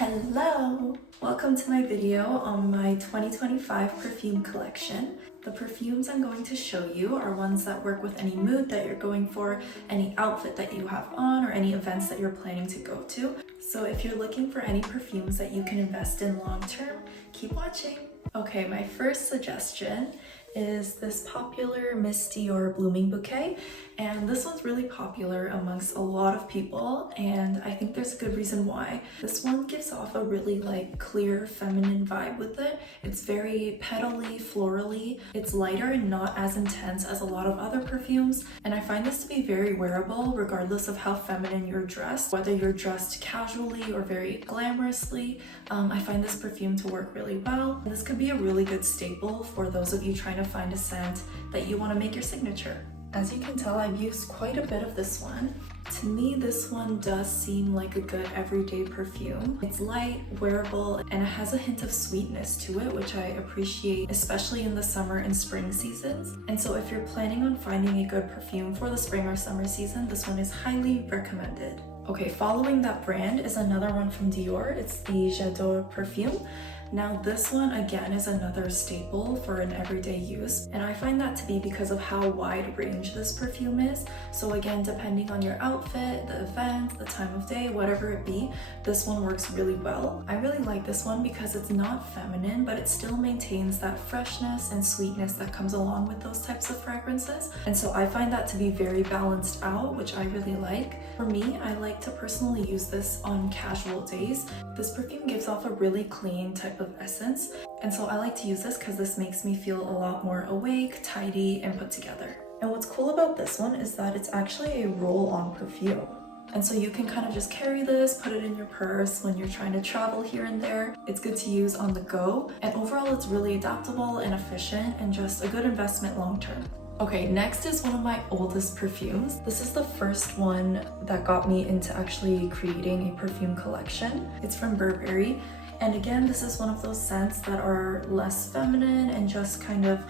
Hello! Welcome to my video on my 2025 perfume collection. The perfumes I'm going to show you are ones that work with any mood that you're going for, any outfit that you have on, or any events that you're planning to go to. So if you're looking for any perfumes that you can invest in long term, keep watching. Okay, my first suggestion is this popular Miss Dior Blooming Bouquet, and this one's really popular amongst a lot of people, and I think there's a good reason why. This one gives off a really clear feminine vibe with it. It's very petally, florally. It's lighter and not as intense as a lot of other perfumes, and I find this to be very wearable regardless of how feminine you're dressed, whether you're dressed casually or very glamorously. I find this perfume to work really well. This could be a really good staple for those of you trying to find a scent that you want to make your signature. As you can tell, I've used quite a bit of this one. To me, this one does seem like a good everyday perfume. It's light, wearable, and it has a hint of sweetness to it, which I appreciate, especially in the summer and spring seasons. And so if you're planning on finding a good perfume for the spring or summer season, this one is highly recommended. Okay, following that brand is another one from Dior. It's the J'adore perfume. Now this one again is another staple for an everyday use, and I find that to be because of how wide range this perfume is. So again, depending on your outfit, the event, the time of day, whatever it be, this one works really well. I really like this one because it's not feminine, but it still maintains that freshness and sweetness that comes along with those types of fragrances. And so I find that to be very balanced out, which I really like. For me, I like to personally use this on casual days. This perfume gives off a really clean type of essence, and so I like to use this because this makes me feel a lot more awake, tidy, and put together. And what's cool about this one is that it's actually a roll-on perfume. And so you can kind of just carry this, put it in your purse when you're trying to travel here and there. It's good to use on the go, and overall it's really adaptable and efficient and just a good investment long term. Okay, next is one of my oldest perfumes. This is the first one that got me into actually creating a perfume collection. It's from Burberry. And again, this is one of those scents that are less feminine and just kind of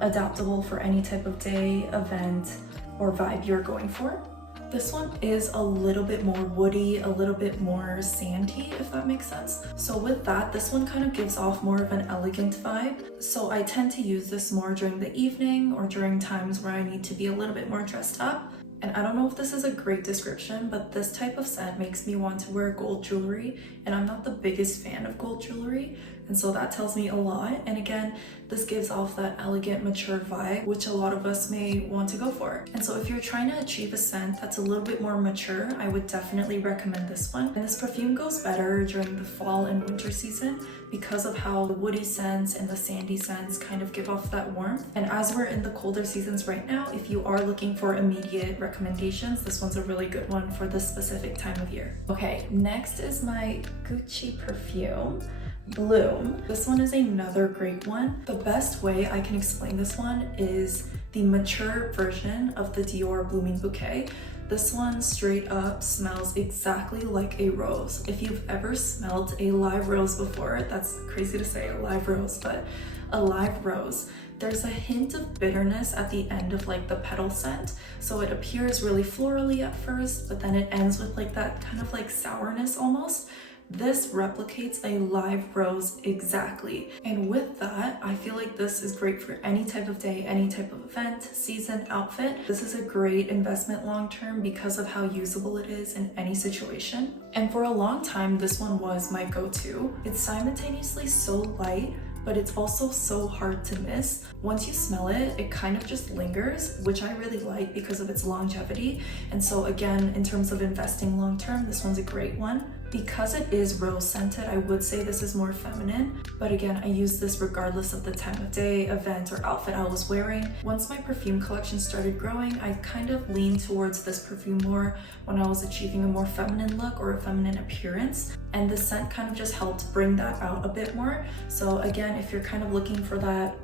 adaptable for any type of day, event, or vibe you're going for. This one is a little bit more woody, a little bit more sandy, if that makes sense. So with that, this one kind of gives off more of an elegant vibe. So I tend to use this more during the evening or during times where I need to be a little bit more dressed up. And I don't know if this is a great description, but this type of scent makes me want to wear gold jewelry, and I'm not the biggest fan of gold jewelry, and so that tells me a lot. And again, this gives off that elegant, mature vibe, which a lot of us may want to go for. And so if you're trying to achieve a scent that's a little bit more mature, I would definitely recommend this one. And this perfume goes better during the fall and winter season because of how the woody scents and the sandy scents kind of give off that warmth. And as we're in the colder seasons right now, if you are looking for immediate recommendations, this one's a really good one for this specific time of year. Okay, next is my Gucci perfume, Bloom. This one is another great one. The best way I can explain this one is the mature version of the Dior Blooming Bouquet. This one straight up smells exactly like a rose. If you've ever smelled a live rose before, that's crazy to say, a live rose, but a live rose, there's a hint of bitterness at the end of the petal scent. So it appears really florally at first, but then it ends with that kind of sourness almost. This replicates a live rose exactly. And with that, I feel like this is great for any type of day, any type of event, season, outfit. This is a great investment long-term because of how usable it is in any situation. And for a long time, this one was my go-to. It's simultaneously so light, but it's also so hard to miss. Once you smell it, it kind of just lingers, which I really like because of its longevity. And so again, in terms of investing long-term, this one's a great one. Because it is rose scented, I would say this is more feminine, but again, I use this regardless of the time of day, event, or outfit I was wearing. Once my perfume collection started growing, I kind of leaned towards this perfume more when I was achieving a more feminine look or a feminine appearance, and the scent kind of just helped bring that out a bit more. So again, if you're kind of looking for that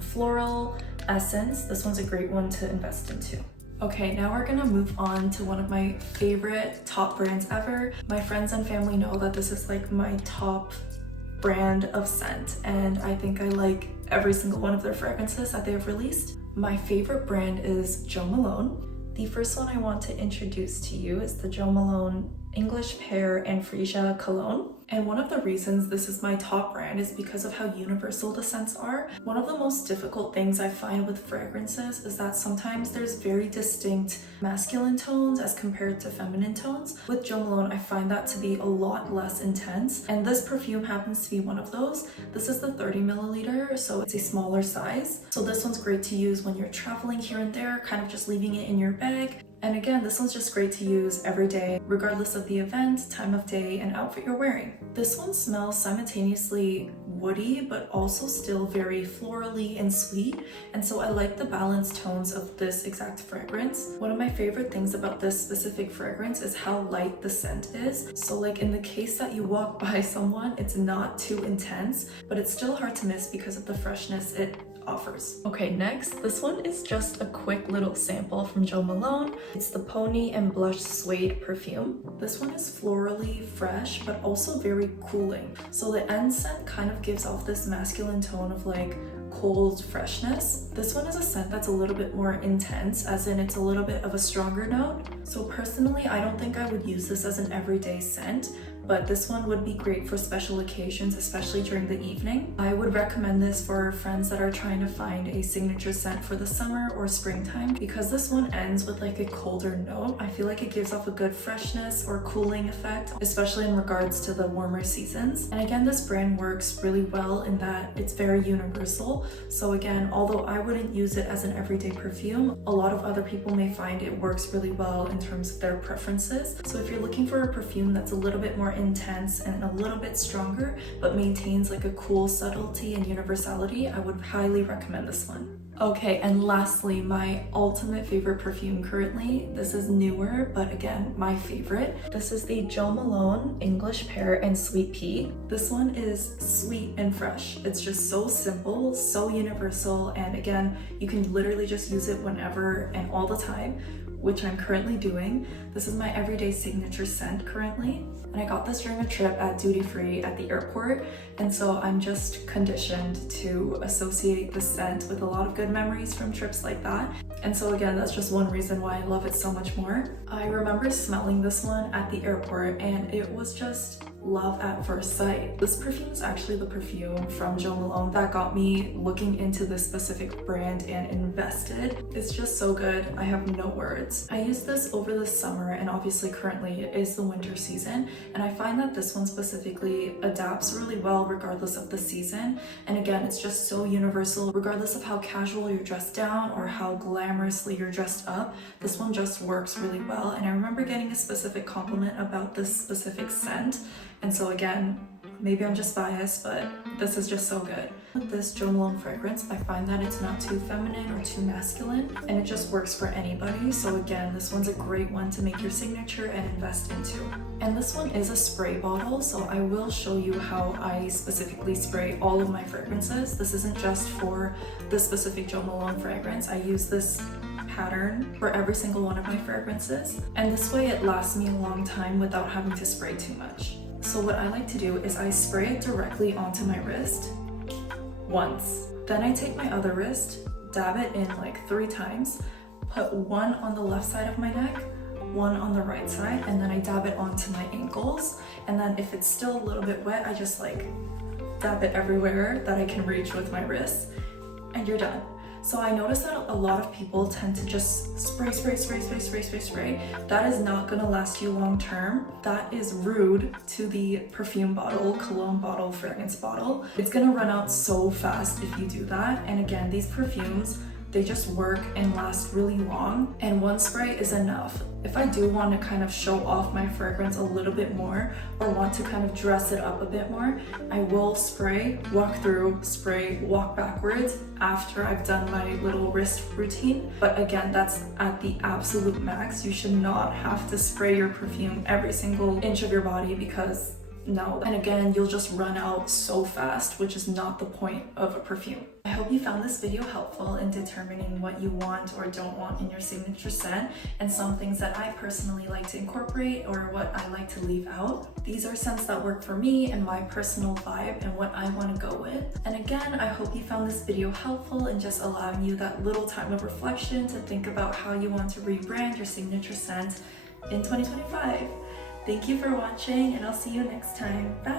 floral essence, this one's a great one to invest into. Okay, now we're gonna move on to one of my favorite top brands ever. My friends and family know that this is my top brand of scent, and I think I like every single one of their fragrances that they have released. My favorite brand is Jo Malone. The first one I want to introduce to you is the Jo Malone English Pear and Freesia cologne. And one of the reasons this is my top brand is because of how universal the scents are. One of the most difficult things I find with fragrances is that sometimes there's very distinct masculine tones as compared to feminine tones. With Jo Malone, I find that to be a lot less intense, and this perfume happens to be one of those. This is the 30 milliliter, so it's a smaller size. So this one's great to use when you're traveling here and there, kind of just leaving it in your bag. And again, this one's just great to use every day, regardless of the event, time of day, and outfit you're wearing. This one smells simultaneously woody, but also still very florally and sweet. And so I like the balanced tones of this exact fragrance. One of my favorite things about this specific fragrance is how light the scent is. So like in the case that you walk by someone, it's not too intense, but it's still hard to miss because of the freshness it offers. Okay, next, this one is just a quick little sample from Jo Malone. It's the Peony and Blush Suede perfume. This one is florally fresh, but also very cooling. So the end scent kind of gives off this masculine tone of like cold freshness. This one is a scent that's a little bit more intense, as in it's a little bit of a stronger note. So personally, I don't think I would use this as an everyday scent, but this one would be great for special occasions, especially during the evening. I would recommend this for friends that are trying to find a signature scent for the summer or springtime, because this one ends with like a colder note. I feel like it gives off a good freshness or cooling effect, especially in regards to the warmer seasons. And again, this brand works really well in that it's very universal. So again, although I wouldn't use it as an everyday perfume, a lot of other people may find it works really well in terms of their preferences. So if you're looking for a perfume that's a little bit more intense and a little bit stronger, but maintains like a cool subtlety and universality, I would highly recommend this one. Okay, and lastly, my ultimate favorite perfume currently. This is newer, but again, my favorite. This is the Jo Malone English Pear and Sweet Pea. This one is sweet and fresh. It's just so simple, so universal, and again, you can literally just use it whenever and all the time, which I'm currently doing. This is my everyday signature scent currently. And I got this during a trip at duty free at the airport. And so I'm just conditioned to associate the scent with a lot of good memories from trips like that. And so again, that's just one reason why I love it so much more. I remember smelling this one at the airport and it was just love at first sight. This perfume is actually the perfume from Jo Malone that got me looking into this specific brand and invested. It's just so good. I have no words. I used this over the summer, and obviously currently it is the winter season, and I find that this one specifically adapts really well regardless of the season. And again, it's just so universal regardless of how casual you're dressed down or how glamorously you're dressed up. This one just works really well, and I remember getting a specific compliment about this specific scent. And so again, maybe I'm just biased, but this is just so good. With this Jo Malone fragrance, I find that it's not too feminine or too masculine, and it just works for anybody. So again, this one's a great one to make your signature and invest into. And this one is a spray bottle, so I will show you how I specifically spray all of my fragrances. This isn't just for the specific Jo Malone fragrance. I use this pattern for every single one of my fragrances, and this way it lasts me a long time without having to spray too much. So what I like to do is I spray it directly onto my wrist once. Then I take my other wrist, dab it in like 3 times, put one on the left side of my neck, one on the right side, and then I dab it onto my ankles. And then if it's still a little bit wet, I just like dab it everywhere that I can reach with my wrist, and you're done. So I noticed that a lot of people tend to just spray. That is not gonna last you long term. That is rude to the perfume bottle, cologne bottle, fragrance bottle. It's gonna run out so fast if you do that. And again, these perfumes, they just work and last really long, and one spray is enough. If I do want to kind of show off my fragrance a little bit more or want to kind of dress it up a bit more, I will spray, walk through, spray, walk backwards after I've done my little wrist routine. But again, that's at the absolute max. You should not have to spray your perfume every single inch of your body, because no. And again, you'll just run out so fast, which is not the point of a perfume. I hope you found this video helpful in determining what you want or don't want in your signature scent, and some things that I personally like to incorporate or what I like to leave out. These are scents that work for me and my personal vibe and what I want to go with. And again, I hope you found this video helpful in just allowing you that little time of reflection to think about how you want to rebrand your signature scent in 2025. Thank you for watching, and I'll see you next time. Bye!